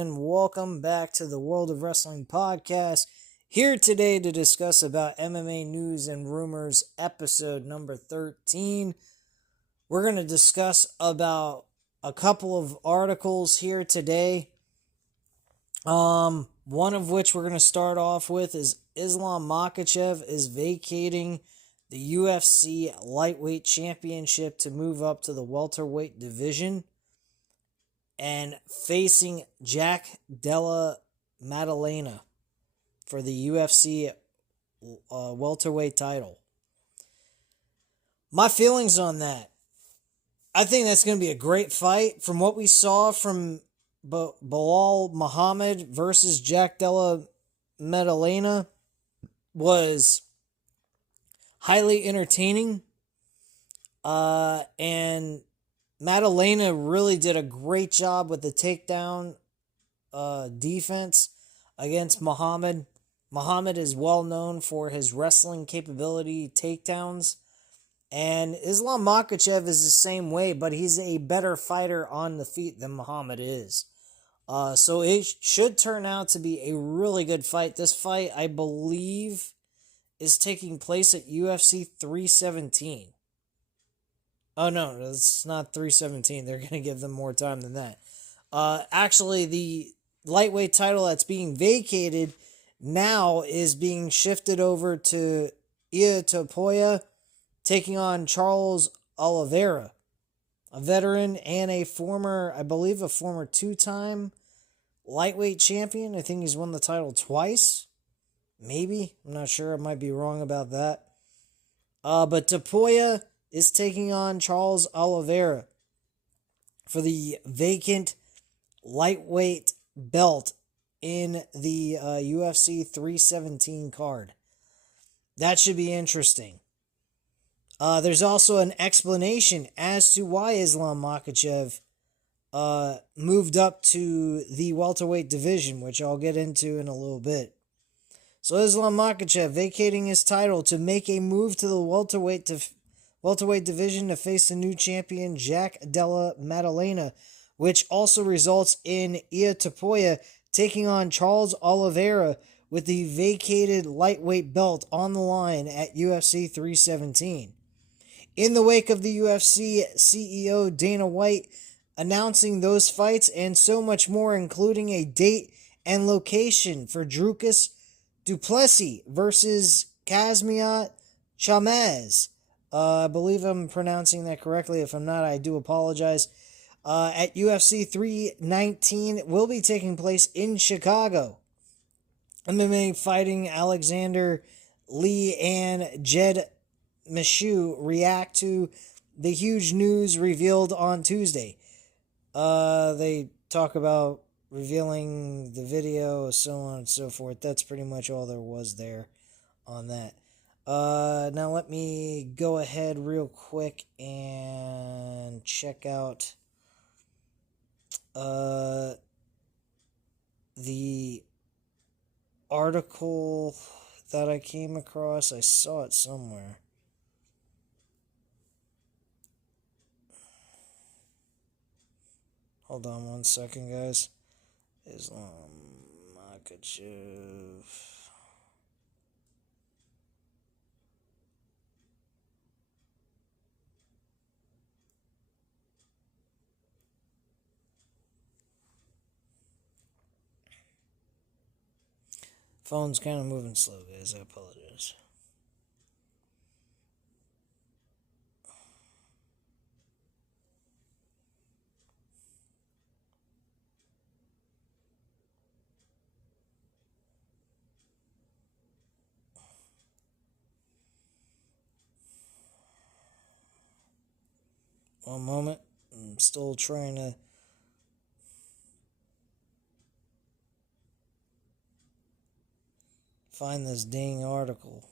gentlemen, welcome back to the World of Wrestling podcast. Here today to discuss about MMA news and rumors, episode number 13. We're going to discuss about a couple of articles here today. One of which we're going to start off with is Islam Makhachev is vacating the UFC lightweight championship to move up to the welterweight division and facing Jack Della Maddalena for the UFC welterweight title. My feelings on that. I think that's going to be a great fight. From what we saw from Bilal Muhammad versus Jack Della Maddalena was highly entertaining. And Maddalena really did a great job with the takedown defense against Muhammad. Muhammad is well known for his wrestling capability takedowns. And Islam Makhachev is the same way, but he's a better fighter on the feet than Muhammad is. So it should turn out to be a really good fight. This fight, I believe, is taking place at UFC 317. Oh, no, it's not 317. They're going to give them more time than that. Actually, the lightweight title that's being vacated now is being shifted over to Ilia Topuria, taking on Charles Oliveira, a veteran and a former two-time lightweight champion. I think he's won the title twice. Maybe. I'm not sure. I might be wrong about that. But Topuria is taking on Charles Oliveira for the vacant lightweight belt in the UFC 317 card. That should be interesting. There's also an explanation as to why Islam Makhachev moved up to the welterweight division, which I'll get into in a little bit. So Islam Makhachev vacating his title to make a move to the welterweight division to face the new champion Jack Della Maddalena, which also results in Ilia Topuria taking on Charles Oliveira with the vacated lightweight belt on the line at UFC 317. In the wake of the UFC CEO Dana White announcing those fights and so much more, including a date and location for Dricus du Plessis versus Khamzat Chimaev. I believe I'm pronouncing that correctly. If I'm not, I do apologize. At UFC 319, it will be taking place in Chicago. MMA fighting Alexander Lee and Jed Meshew react to the huge news revealed on Tuesday. They talk about revealing the video, so on and so forth. That's pretty much all there was there on that. Now let me go ahead real quick and check out the article that I came across. I saw it somewhere. Hold on one second, guys. Islam Makhachev. Phone's kind of moving slow, guys. I apologize. One moment. I'm still trying to find this dang article.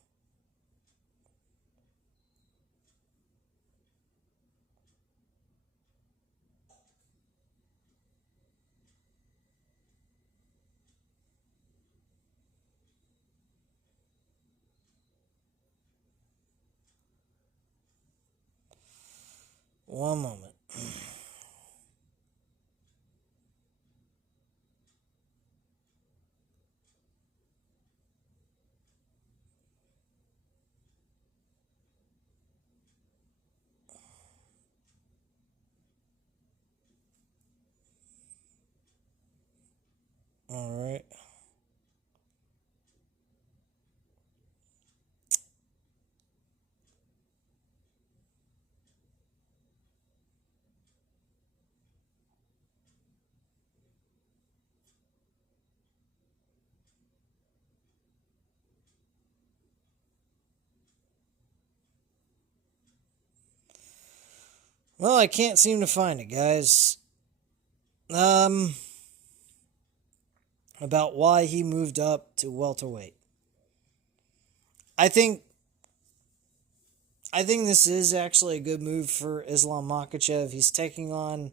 One moment. All right. Well, I can't seem to find it, guys. Um, about why he moved up to welterweight. I think I think this is actually a good move for Islam Makhachev. He's taking on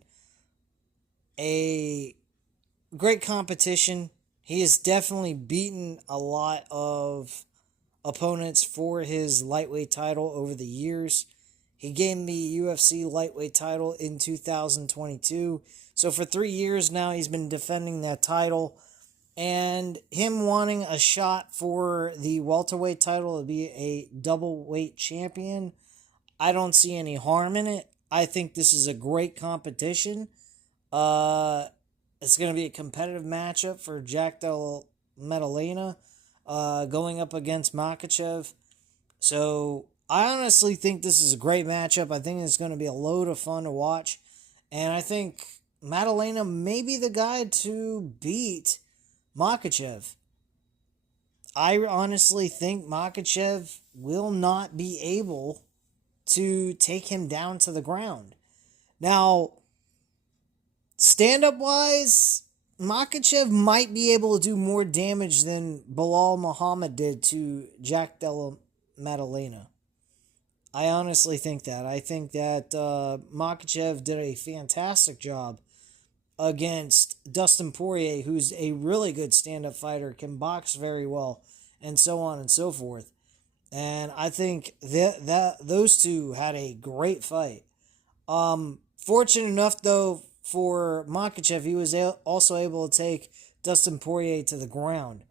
a great competition. He has definitely beaten a lot of opponents for his lightweight title over the years. He gained the UFC lightweight title in 2022. So for 3 years now, he's been defending that title. And him wanting a shot for the welterweight title to be a double weight champion, I don't see any harm in it. I think this is a great competition. Uh, it's going to be a competitive matchup for Jack Del Maddalena going up against Makhachev. So I honestly think this is a great matchup. I think it's going to be a load of fun to watch. And I think Maddalena may be the guy to beat Makhachev. I honestly think Makhachev will not be able to take him down to the ground. Now, stand up wise, Makhachev might be able to do more damage than Bilal Muhammad did to Jack Della Maddalena. I honestly think that. I think that Makhachev did a fantastic job against Dustin Poirier, who's a really good stand-up fighter, can box very well, and so on and so forth. And I think that those two had a great fight. Fortunate enough, though, for Makhachev, he was also able to take Dustin Poirier to the ground.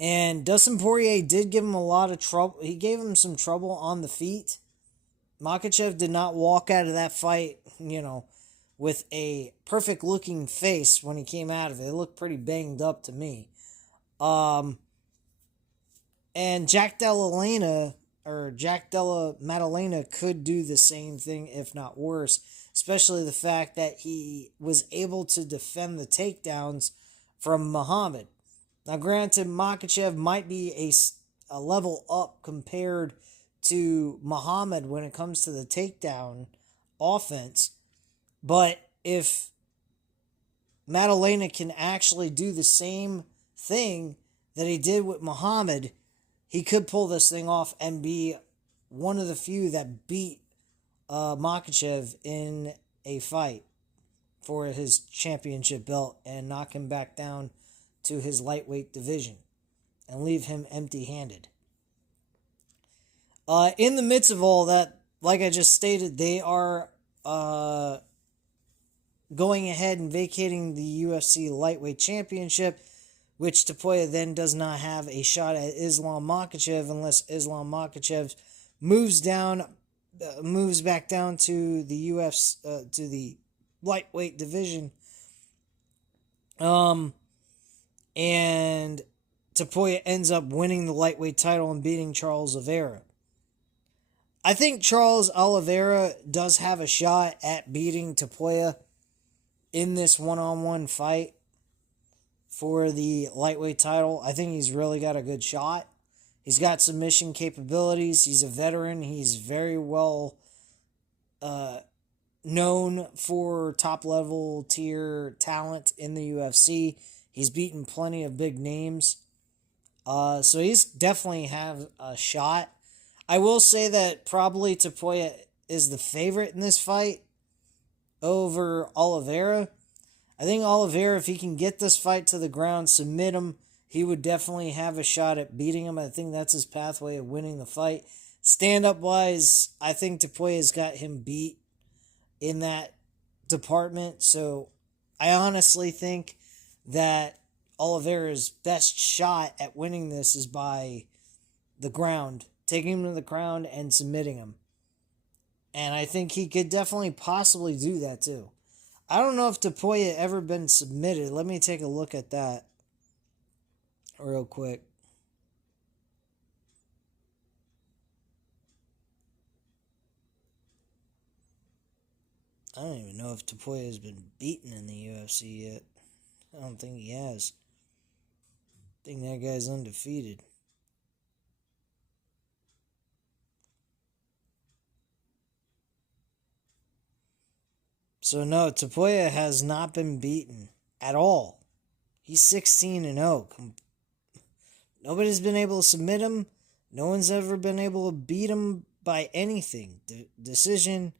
And Dustin Poirier did give him a lot of trouble. He gave him some trouble on the feet. Makhachev did not walk out of that fight, with a perfect looking face when he came out of it. It looked pretty banged up to me. And Jack Della Maddalena could do the same thing, if not worse, especially the fact that he was able to defend the takedowns from Muhammad. Now, granted, Makhachev might be a level up compared to Muhammad when it comes to the takedown offense, but if Maddalena can actually do the same thing that he did with Muhammad, he could pull this thing off and be one of the few that beat Makhachev in a fight for his championship belt and knock him back down to his lightweight division and leave him empty-handed. In the midst of all that, like I just stated, they are going ahead and vacating the UFC lightweight championship, which Tapoya then does not have a shot at Islam Makhachev unless Islam Makhachev moves back down to the UFC, to the lightweight division. And Tapoya ends up winning the lightweight title and beating Charles Oliveira. I think Charles Oliveira does have a shot at beating Tapoya in this one-on-one fight for the lightweight title. I think he's really got a good shot. He's got submission capabilities. He's a veteran. He's very well known for top-level tier talent in the UFC. He's beaten plenty of big names. So he's definitely have a shot. I will say that probably Tapoya is the favorite in this fight over Oliveira. I think Oliveira, if he can get this fight to the ground, submit him, he would definitely have a shot at beating him. I think that's his pathway of winning the fight. Stand-up wise, I think Tapoya's got him beat in that department. So I honestly think that Oliveira's best shot at winning this is by the ground, taking him to the ground and submitting him. And I think he could definitely possibly do that too. I don't know if Tapoya ever been submitted. Let me take a look at that real quick. I don't even know if Tapoya has been beaten in the UFC yet. I don't think he has. I think that guy's undefeated. So no, Tapoya has not been beaten at all. He's 16-0. Nobody's been able to submit him. No one's ever been able to beat him by anything. Decision,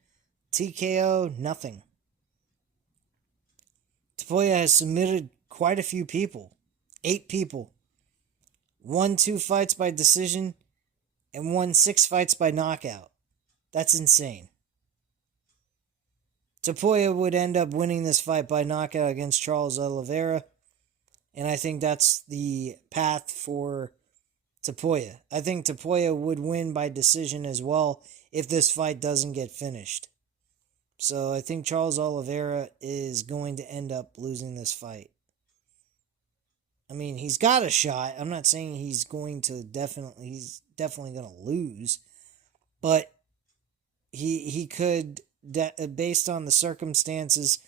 TKO, nothing. Tapoya has submitted quite a few people. 8 people. Won 2 fights by decision and won 6 fights by knockout. That's insane. Tapoya would end up winning this fight by knockout against Charles Oliveira. And I think that's the path for Tapoya. I think Tapoya would win by decision as well if this fight doesn't get finished. So I think Charles Oliveira is going to end up losing this fight. I mean, he's got a shot. I'm not saying he's definitely going to lose, but he could, based on the circumstances,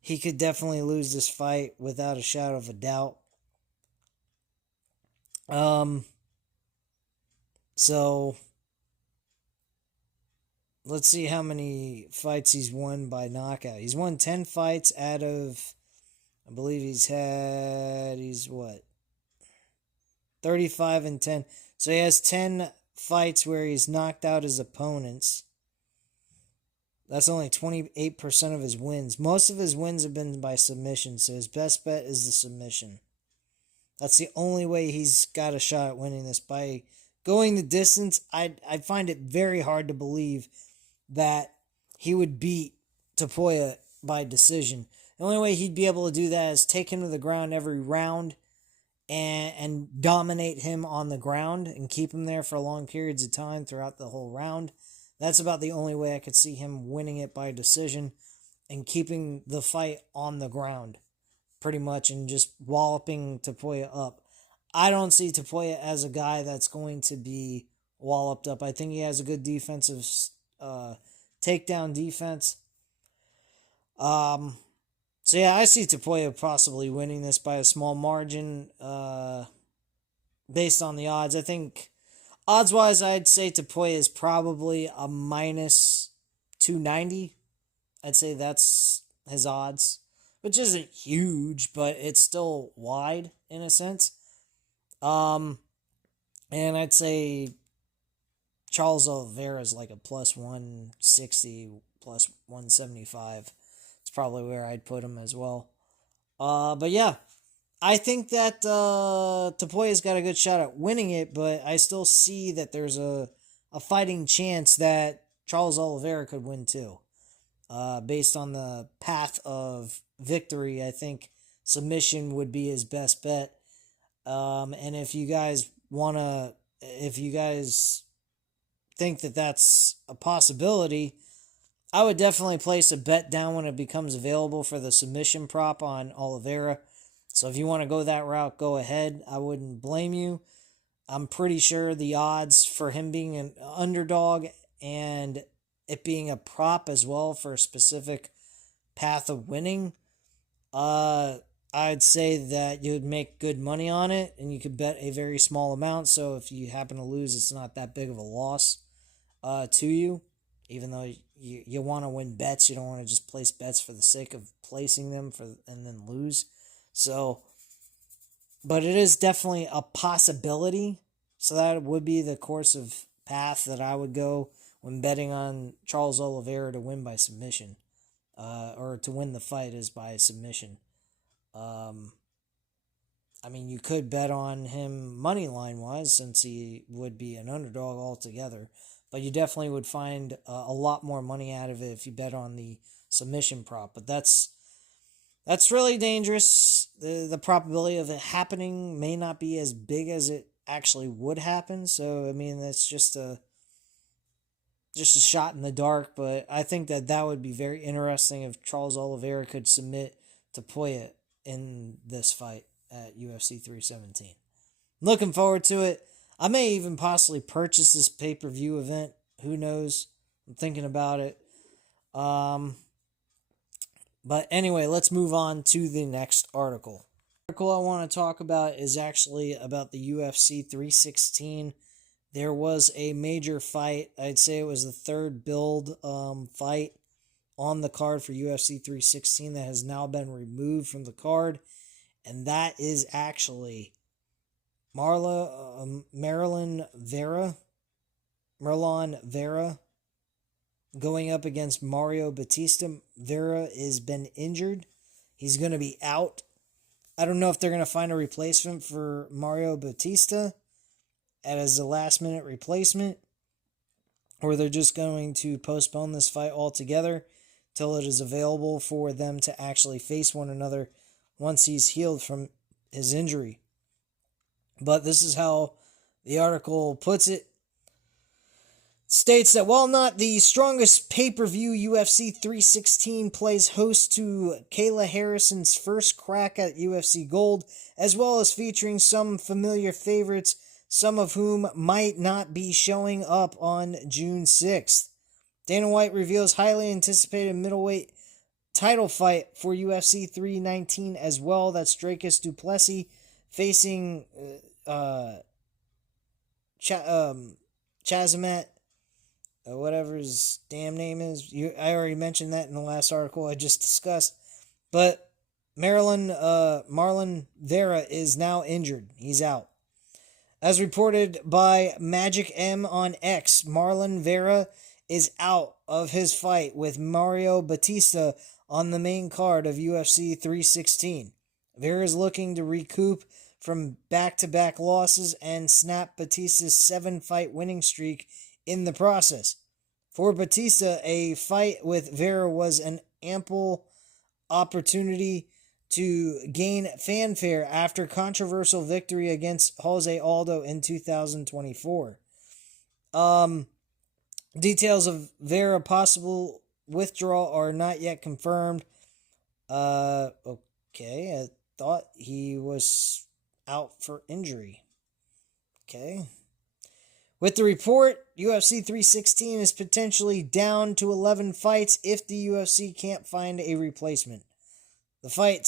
he could definitely lose this fight without a shadow of a doubt. So let's see how many fights he's won by knockout. He's won 10 fights out of, I believe he's 35-10. So he has 10 fights where he's knocked out his opponents. That's only 28% of his wins. Most of his wins have been by submission, so his best bet is the submission. That's the only way he's got a shot at winning this. By going the distance, I find it very hard to believe that he would beat Tapoya by decision. The only way he'd be able to do that is take him to the ground every round and dominate him on the ground and keep him there for long periods of time throughout the whole round. That's about the only way I could see him winning it by decision and keeping the fight on the ground, pretty much, and just walloping Tapoya up. I don't see Tapoya as a guy that's going to be walloped up. I think he has a good defensive takedown defense. So yeah, I see Tapoya possibly winning this by a small margin based on the odds. I think odds-wise, I'd say Tapoya is probably a minus 290. I'd say that's his odds, which isn't huge, but it's still wide in a sense. And I'd say Charles Oliveira is like a plus 160, plus 175. It's probably where I'd put him as well. But yeah, I think that Tapoya's got a good shot at winning it, but I still see that there's a fighting chance that Charles Oliveira could win too. Based on the path of victory, I think submission would be his best bet. And if you guys think that that's a possibility, I would definitely place a bet down when it becomes available for the submission prop on Oliveira. So if you want to go that route, go ahead. I wouldn't blame you. I'm pretty sure the odds for him being an underdog and it being a prop as well for a specific path of winning, I'd say that you'd make good money on it and you could bet a very small amount. So if you happen to lose, it's not that big of a loss to you. Even though you want to win bets, you don't want to just place bets for the sake of placing them and then lose. So, but it is definitely a possibility. So that would be the course of path that I would go when betting on Charles Oliveira to win by submission, or to win the fight is by submission. I mean, you could bet on him money line wise since he would be an underdog altogether, but you definitely would find a lot more money out of it if you bet on the submission prop. But that's really dangerous. The probability of it happening may not be as big as it actually would happen. So, I mean, that's just just a shot in the dark, but I think that would be very interesting if Charles Oliveira could submit to Poya in this fight at UFC 317. Looking forward to it. I may even possibly purchase this pay-per-view event. Who knows? I'm thinking about it. But anyway, let's move on to the next article. The article I want to talk about is actually about the UFC 316. There was a major fight. I'd say it was the third build fight on the card for UFC 316 that has now been removed from the card. And that is actually Marlon Vera going up against Mario Batista. Vera has been injured. He's going to be out. I don't know if they're going to find a replacement for Mario Batista as a last-minute replacement, or they're just going to postpone this fight altogether till it is available for them to actually face one another once he's healed from his injury. But this is how the article puts it. States that while not the strongest pay-per-view, UFC 316 plays host to Kayla Harrison's first crack at UFC Gold, as well as featuring some familiar favorites, some of whom might not be showing up on June 6th. Dana White reveals highly anticipated middleweight title fight for UFC 319 as well. That's Dracus du Plessis facing Chazamet, whatever his damn name is. I already mentioned that in the last article I just discussed. But Marlon Vera is now injured. He's out. As reported by Magic M on X, Marlon Vera is out of his fight with Mario Batista on the main card of UFC 316. Vera is looking to recoup from back-to-back losses and snap Batista's 7-fight winning streak in the process. For Batista, a fight with Vera was an ample opportunity to gain fanfare after controversial victory against Jose Aldo in 2024. Details of Vera possible withdrawal are not yet confirmed. Okay, I thought he was out for injury. Okay. With the report, UFC 316 is potentially down to 11 fights if the UFC can't find a replacement. The fight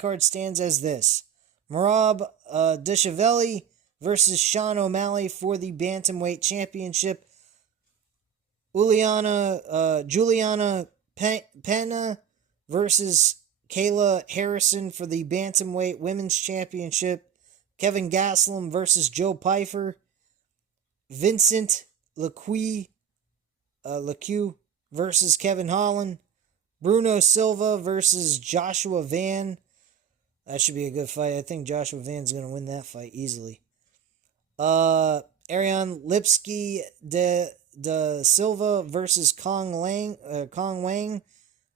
card stands as this: Merab Dvalishvili versus Sean O'Malley for the Bantamweight Championship. Juliana Pena versus Kayla Harrison for the Bantamweight Women's Championship. Kevin Gastelum versus Joe Pyfer. Vincent Leque versus Kevin Holland. Bruno Silva versus Joshua Van. That should be a good fight. I think Joshua Van's going to win that fight easily. Ariane Lipski de Silva versus Kong Wang.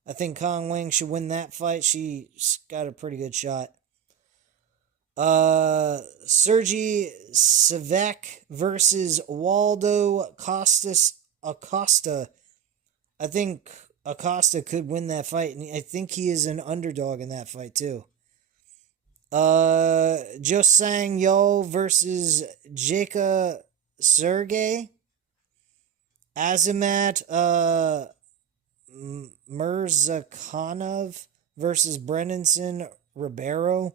I think Kong Wang should win that fight. She's got a pretty good shot. Sergey Savek versus Waldo Acosta. I think Acosta could win that fight, and I think he is an underdog in that fight too. Josang Yo versus Jaka Sergey. Azamat Mirzakhanov versus Brandon Ribeiro.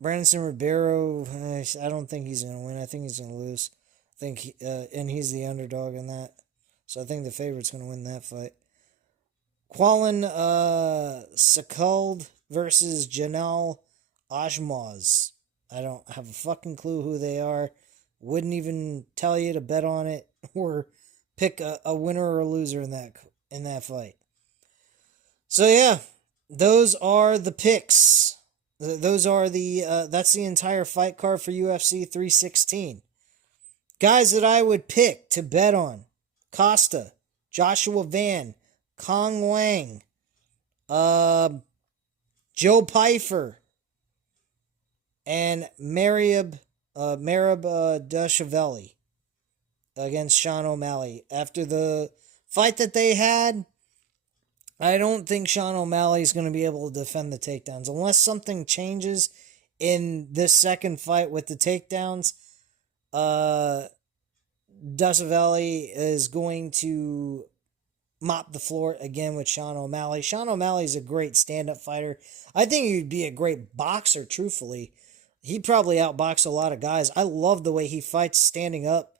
Brandon Ribeiro, I don't think he's going to win. I think he's going to lose. And he's the underdog in that. So I think the favorite's going to win that fight. Qualin Sakald versus Janal Ajmaz. I don't have a fucking clue who they are. Wouldn't even tell you to bet on it or pick a winner or a loser in that fight. So yeah, those are the picks. Those are that's the entire fight card for UFC 316. Guys that I would pick to bet on: Costa, Joshua Van, Kong Wang, Joe Pyfer, and Merab Dvalishvili. against Sean O'Malley. After the fight that they had, I don't think Sean O'Malley is going to be able to defend the takedowns. Unless something changes in this second fight with the takedowns, uh, Dussavelli is going to mop the floor again with Sean O'Malley. Sean O'Malley is a great stand-up fighter. I think he'd be a great boxer, truthfully. He'd probably outbox a lot of guys. I love the way he fights standing up.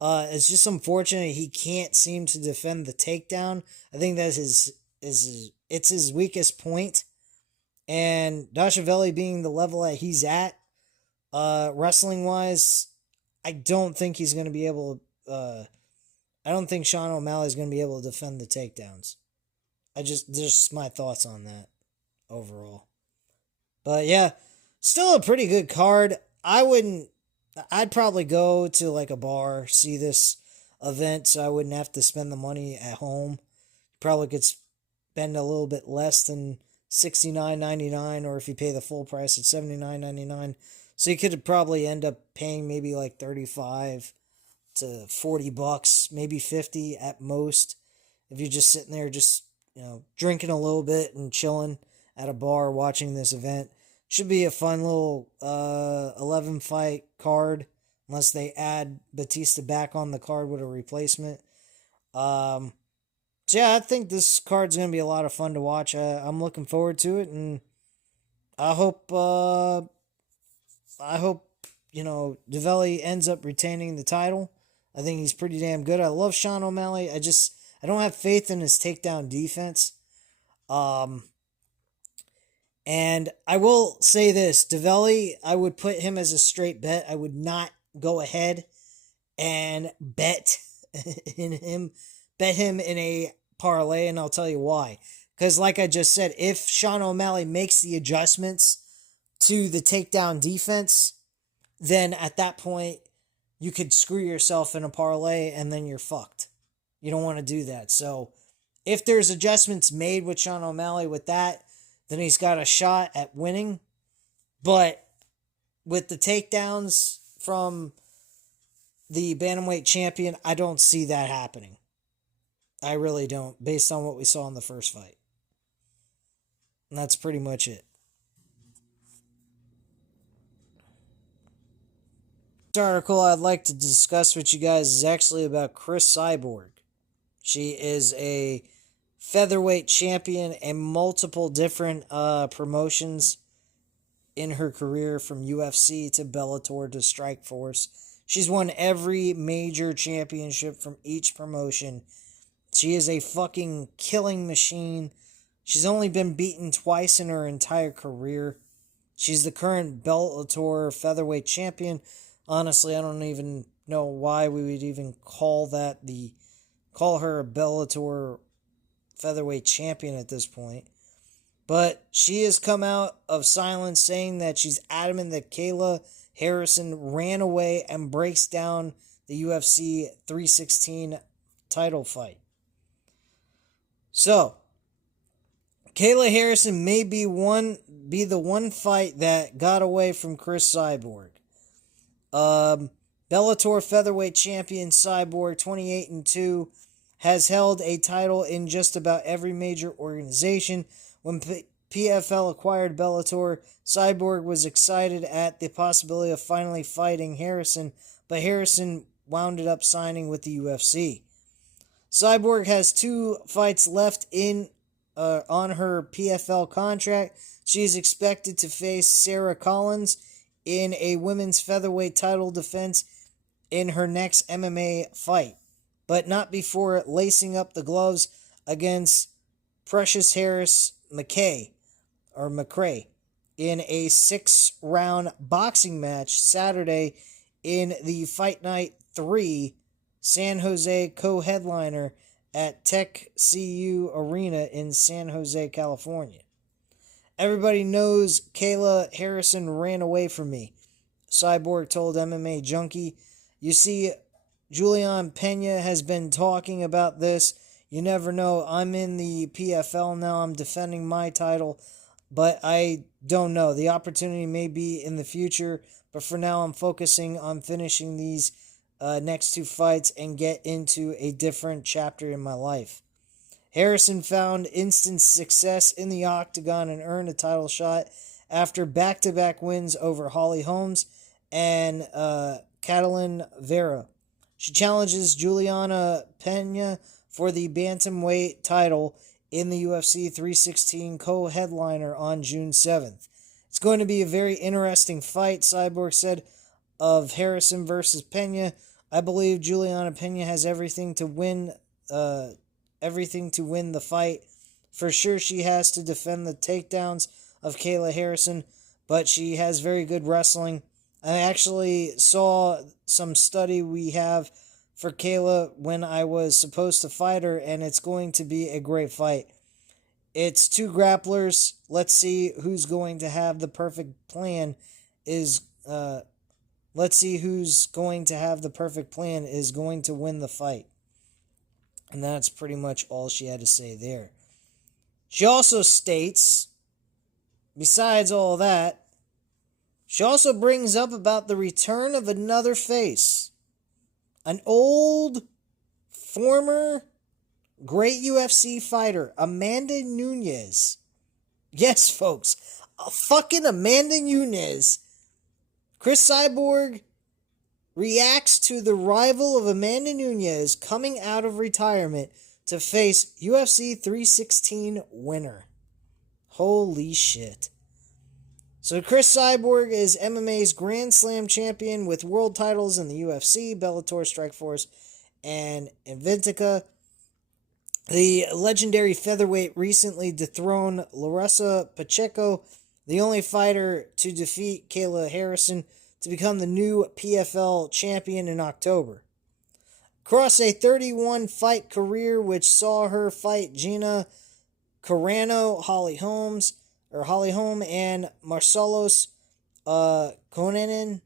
It's just unfortunate he can't seem to defend the takedown. I think that's it's his weakest point. And Dashavelli being the level that he's at, wrestling wise, I don't think he's going to be able to. I don't think Sean O'Malley is going to be able to defend the takedowns. Just my thoughts on that overall. But yeah, still a pretty good card. I'd probably go to like a bar, see this event, so I wouldn't have to spend the money at home. Probably could spend a little bit less than $69.99, or if you pay the full price at $79.99. So you could probably end up paying maybe like $35 to $40, maybe $50 at most, if you're just sitting there just, drinking a little bit and chilling at a bar watching this event. Should be a fun little 11 fight card, unless they add Batista back on the card with a replacement. So yeah, I think this card's gonna be a lot of fun to watch. I'm looking forward to it, and I hope Davelli ends up retaining the title. I think he's pretty damn good. I love Sean O'Malley. I don't have faith in his takedown defense. And I will say this, Davelli, I would put him as a straight bet. I would not go ahead and bet him in a parlay, and I'll tell you why. Because like I just said, if Sean O'Malley makes the adjustments to the takedown defense, then at that point, you could screw yourself in a parlay and then you're fucked. You don't want to do that. So if there's adjustments made with Sean O'Malley with that, then he's got a shot at winning. But with the takedowns from the bantamweight champion, I don't see that happening. I really don't, based on what we saw in the first fight. And that's pretty much it. This article I'd like to discuss with you guys is actually about Chris Cyborg. She is a featherweight champion in multiple different promotions in her career, from UFC to Bellator to Strikeforce. She's won every major championship from each promotion. She is a fucking killing machine. She's only been beaten twice in her entire career. She's the current Bellator featherweight champion. Honestly, I don't even know why we would even call her a Bellator featherweight champion at this point. But she has come out of silence, saying that she's adamant that Kayla Harrison ran away and breaks down the UFC 316 title fight. So, Kayla Harrison may be the one fight that got away from Chris Cyborg. Bellator featherweight champion Cyborg, 28-2, has held a title in just about every major organization. When PFL acquired Bellator, Cyborg was excited at the possibility of finally fighting Harrison, but Harrison wound up signing with the UFC. Cyborg has 2 fights left on her PFL contract. She is expected to face Sarah Collins in a women's featherweight title defense in her next MMA fight, but not before lacing up the gloves against Precious Harris McCrae in a 6-round boxing match Saturday in the Fight Night 3 San Jose co-headliner at Tech CU Arena in San Jose, California. Everybody knows Kayla Harrison ran away from me, Cyborg told MMA Junkie. You see, Julian Pena has been talking about this. You never know. I'm in the PFL now. I'm defending my title, but I don't know. The opportunity may be in the future, but for now I'm focusing on finishing these next two fights and get into a different chapter in my life. Harrison found instant success in the octagon and earned a title shot after back-to-back wins over Holly Holmes and Catalin Vera. She challenges Juliana Pena for the bantamweight title in the UFC 316 co-headliner on June 7th. It's going to be a very interesting fight, Cyborg said of Harrison versus Pena. I believe Juliana Pena has everything to win the fight. For sure, she has to defend the takedowns of Kayla Harrison, but she has very good wrestling. I actually saw some study we have for Kayla when I was supposed to fight her, and it's going to be a great fight. It's two grapplers. Let's see who's going to have the perfect plan. Let's see who's going to have the perfect plan is going to win the fight. And that's pretty much all she had to say there. She also states, besides all that, she also brings up about the return of another face. An old, former, great UFC fighter, Amanda Nunes. Yes, folks, a fucking Amanda Nunes. Chris Cyborg reacts to the rival of Amanda Nunes coming out of retirement to face UFC 316 winner. Holy shit. So Chris Cyborg is MMA's Grand Slam champion with world titles in the UFC, Bellator, Strikeforce, and Inventica. The legendary featherweight recently dethroned Larissa Pacheco, the only fighter to defeat Kayla Harrison, to become the new PFL champion in October. Across a 31-fight career, which saw her fight Gina Carano, Holly Holm, and Marcelos Konenin,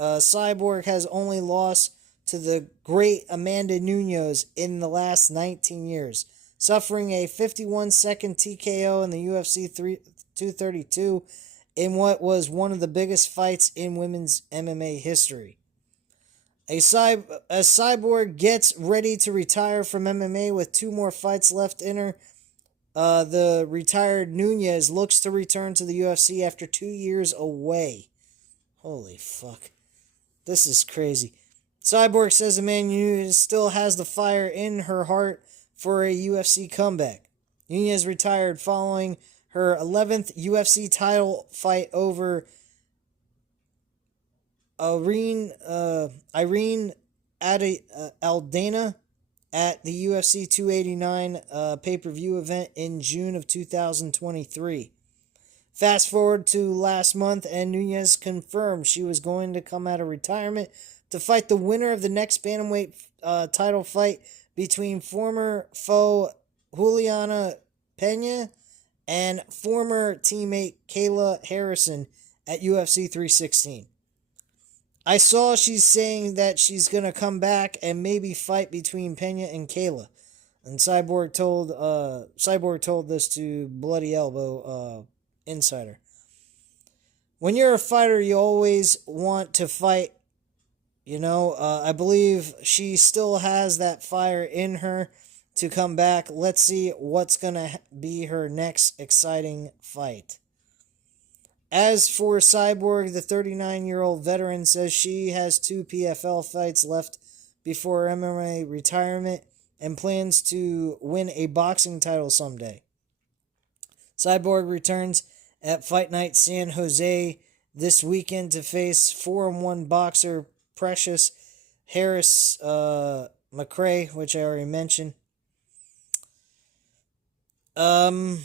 Cyborg has only lost to the great Amanda Nunes in the last 19 years, suffering a 51-second TKO in the UFC 232 in what was one of the biggest fights in women's MMA history. As Cyborg gets ready to retire from MMA with 2 more fights left in her, the retired Nunes looks to return to the UFC after 2 years away. Holy fuck. This is crazy. Cyborg says Amanda Nunes still has the fire in her heart for a UFC comeback. Nunes retired following her 11th UFC title fight over Irene Aldana at the UFC 289 pay-per-view event in June of 2023. Fast forward to last month, and Nunes confirmed she was going to come out of retirement to fight the winner of the next bantamweight title fight between former foe Juliana Pena and former teammate Kayla Harrison at UFC 316. I saw she's saying that she's going to come back and maybe fight between Pena and Kayla. And Cyborg told this to Bloody Elbow Insider. When you're a fighter, you always want to fight. I believe she still has that fire in her to come back. Let's see what's going to be her next exciting fight. As for Cyborg, the 39-year-old veteran says she has 2 PFL fights left before MMA retirement and plans to win a boxing title someday. Cyborg returns at Fight Night San Jose this weekend to face 4-1 boxer Precious Harris McRae, which I already mentioned. And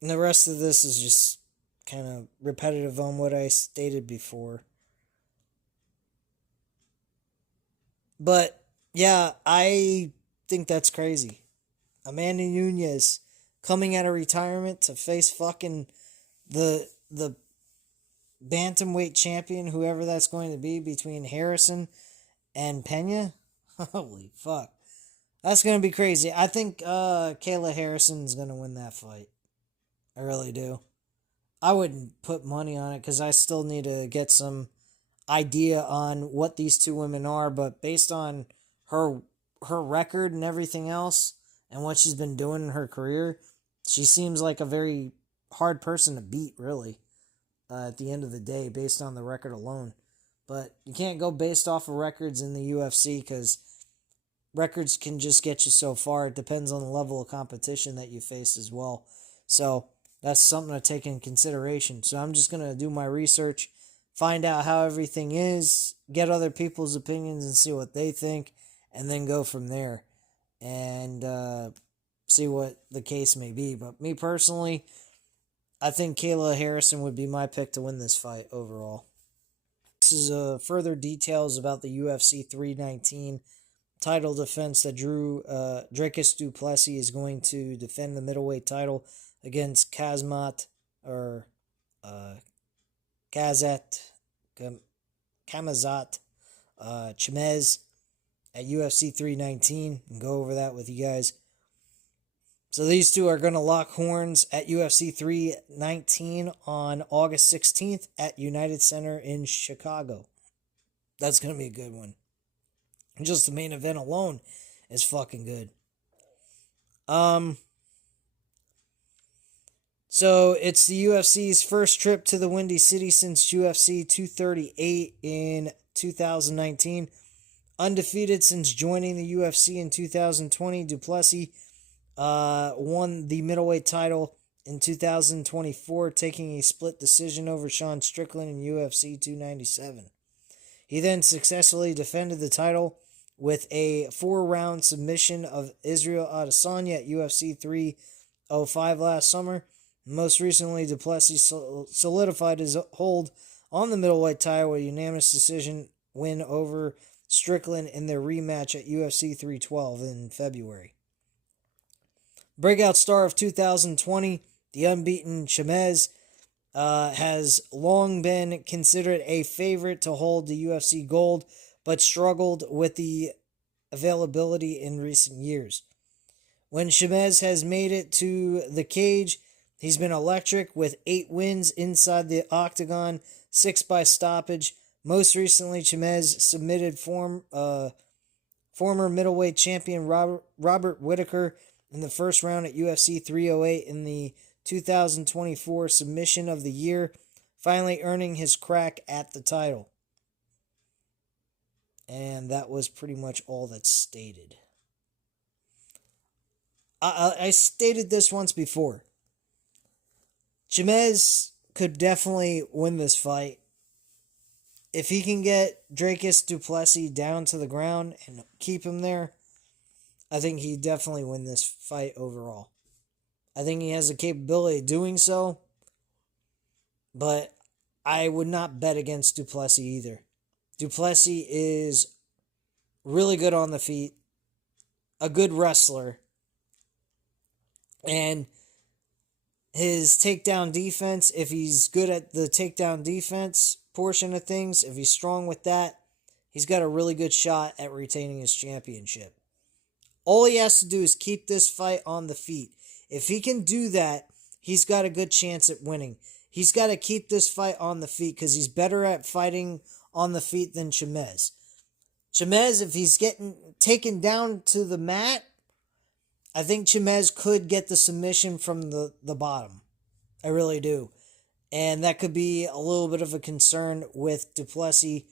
the rest of this is just kind of repetitive on what I stated before. But, yeah, I think that's crazy. Amanda Nunes coming out of retirement to face fucking the bantamweight champion, whoever that's going to be, between Harrison and Pena. Holy fuck. That's going to be crazy. I think Kayla Harrison's going to win that fight. I really do. I wouldn't put money on it because I still need to get some idea on what these two women are, but based on her her record and everything else and what she's been doing in her career, she seems like a very hard person to beat, really, at the end of the day, based on the record alone. But you can't go based off of records in the UFC because records can just get you so far. It depends on the level of competition that you face as well. So that's something to take in consideration. So I'm just going to do my research, find out how everything is, get other people's opinions and see what they think, and then go from there and see what the case may be. But me personally, I think Kayla Harrison would be my pick to win this fight overall. This is further details about the UFC 319 title defense that Dricus du Plessis is going to defend the middleweight title against Kazmat or Kazat Kamazat Chimez at UFC 319 and go over that with you guys. So these two are going to lock horns at UFC 319 on August 16th at United Center in Chicago. That's going to be a good one. Just the main event alone is fucking good. So it's the UFC's first trip to the Windy City since UFC 238 in 2019. Undefeated since joining the UFC in 2020, du Plessis won the middleweight title in 2024, taking a split decision over Sean Strickland in UFC 297. He then successfully defended the title with a 4-round submission of Israel Adesanya at UFC 305 last summer. Most recently, du Plessis solidified his hold on the middleweight title with a unanimous decision win over Strickland in their rematch at UFC 312 in February. Breakout star of 2020, the unbeaten Chimez, has long been considered a favorite to hold the UFC gold, but struggled with the availability in recent years. When Chimez has made it to the cage, he's been electric with 8 wins inside the octagon, 6 by stoppage. Most recently, Chimez submitted former middleweight champion Robert Whittaker in the first round at UFC 308 in the 2024 Submission of the Year, finally earning his crack at the title. And that was pretty much all that's stated. I stated this once before. Chimez could definitely win this fight. If he can get Dricus du Plessis down to the ground and keep him there, I think he'd definitely win this fight overall. I think he has the capability of doing so, but I would not bet against du Plessis either. Du Plessis is really good on the feet, a good wrestler, and his takedown defense, if he's good at the takedown defense portion of things, if he's strong with that, he's got a really good shot at retaining his championship. All he has to do is keep this fight on the feet. If he can do that, he's got a good chance at winning. He's got to keep this fight on the feet because he's better at fighting on the feet than Chimez. Chimez, if he's getting taken down to the mat, I think Chimez could get the submission from the bottom. I really do. And that could be a little bit of a concern with du Plessis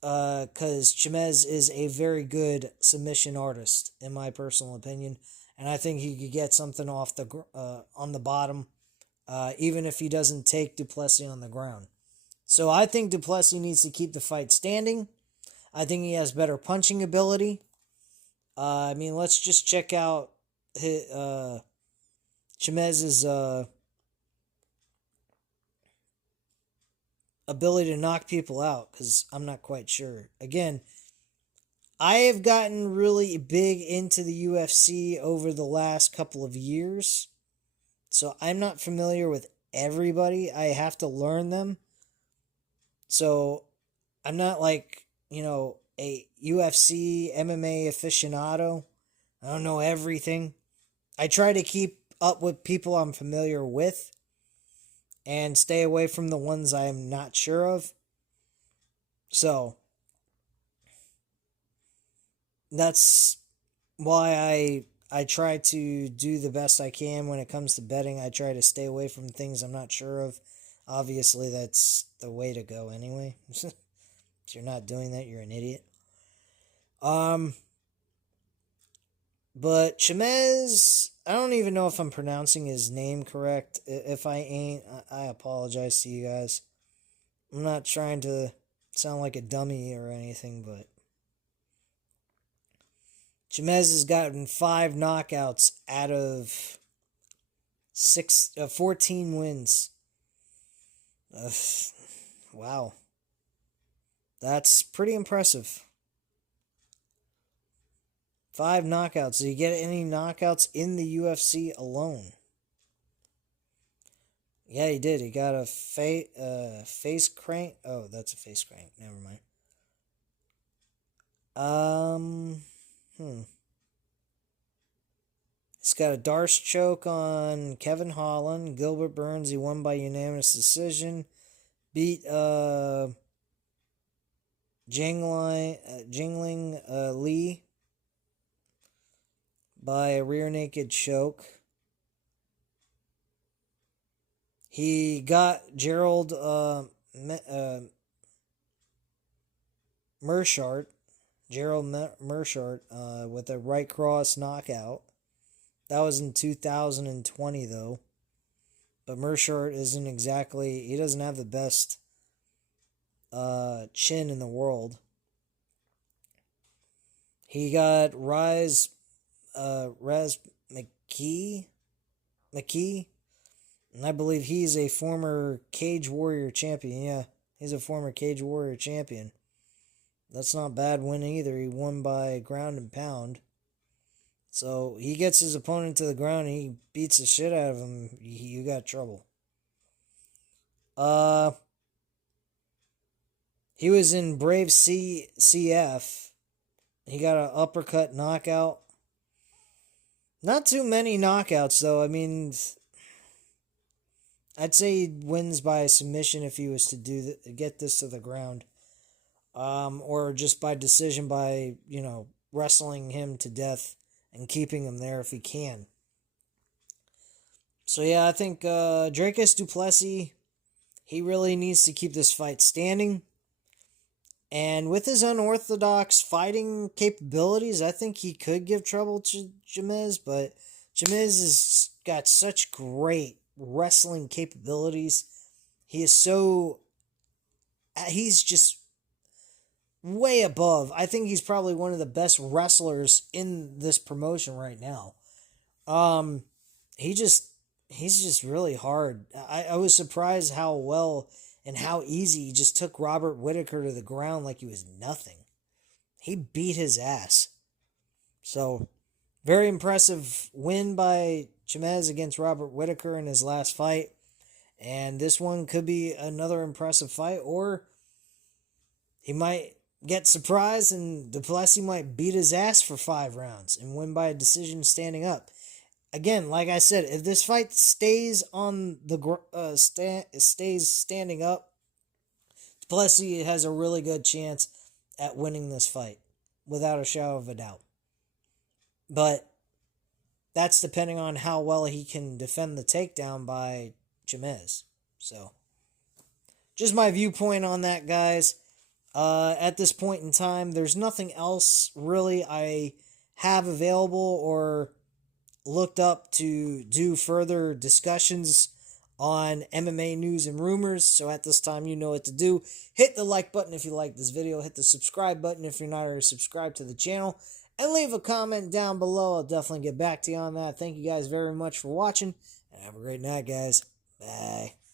because Chimez is a very good submission artist, in my personal opinion. And I think he could get something off on the bottom, even if he doesn't take du Plessis on the ground. So I think du Plessis needs to keep the fight standing. I think he has better punching ability. Let's just check out Chimez's ability to knock people out, because I'm not quite sure. Again, I have gotten really big into the UFC over the last couple of years, so I'm not familiar with everybody. I have to learn them. So I'm not like, a UFC, MMA aficionado. I don't know everything. I try to keep up with people I'm familiar with and stay away from the ones I'm not sure of. So that's why I try to do the best I can when it comes to betting. I try to stay away from things I'm not sure of. Obviously, that's the way to go anyway. If you're not doing that, you're an idiot. Um, but Chemez, I don't even know if I'm pronouncing his name correct. If I ain't, I apologize to you guys. I'm not trying to sound like a dummy or anything, but Chemez has gotten 5 knockouts out of 14 wins. Uh, wow. That's pretty impressive. 5 knockouts. Did you get any knockouts in the UFC alone? Yeah, he did. He got a face crank. Oh, that's a face crank. Never mind. He's got a Darce choke on Kevin Holland. Gilbert Burns, he won by unanimous decision. Beat Jingling Lee by a rear naked choke. He got Gerald Mershart with a right cross knockout. That was in 2020 though. But Mershart isn't exactly, he doesn't have the best chin in the world. He got Rez McKee, and I believe he's a former Cage Warrior champion. Yeah, he's a former Cage Warrior champion. That's not a bad win either. He won by ground and pound. So he gets his opponent to the ground and he beats the shit out of him. You got trouble. He was in Brave CF. He got an uppercut knockout. Not too many knockouts though. I mean, I'd say he wins by submission if he was to get this to the ground, or just by decision by wrestling him to death and keeping him there if he can. So yeah, I think Dracus du Plessis, he really needs to keep this fight standing. And with his unorthodox fighting capabilities, I think he could give trouble to Chemez, but Chemez has got such great wrestling capabilities. He's just way above. I think he's probably one of the best wrestlers in this promotion right now. He's just really hard. I was surprised how well and how easy he just took Robert Whittaker to the ground like he was nothing. He beat his ass. So, very impressive win by Chemez against Robert Whittaker in his last fight. And this one could be another impressive fight, or he might get surprised and du Plessis might beat his ass for 5 rounds and win by a decision standing up. Again, like I said, if this fight stays on the stays standing up, du Plessis has a really good chance at winning this fight, without a shadow of a doubt. But that's depending on how well he can defend the takedown by Chemez. So, just my viewpoint on that, guys. At this point in time, there's nothing else really I have available or looked up to do further discussions on MMA news and rumors. So at this time, you know what to do. Hit the like button if you like this video. Hit the subscribe button if you're not already subscribed to the channel. And leave a comment down below. I'll definitely get back to you on that. Thank you guys very much for watching. And have a great night, guys. Bye.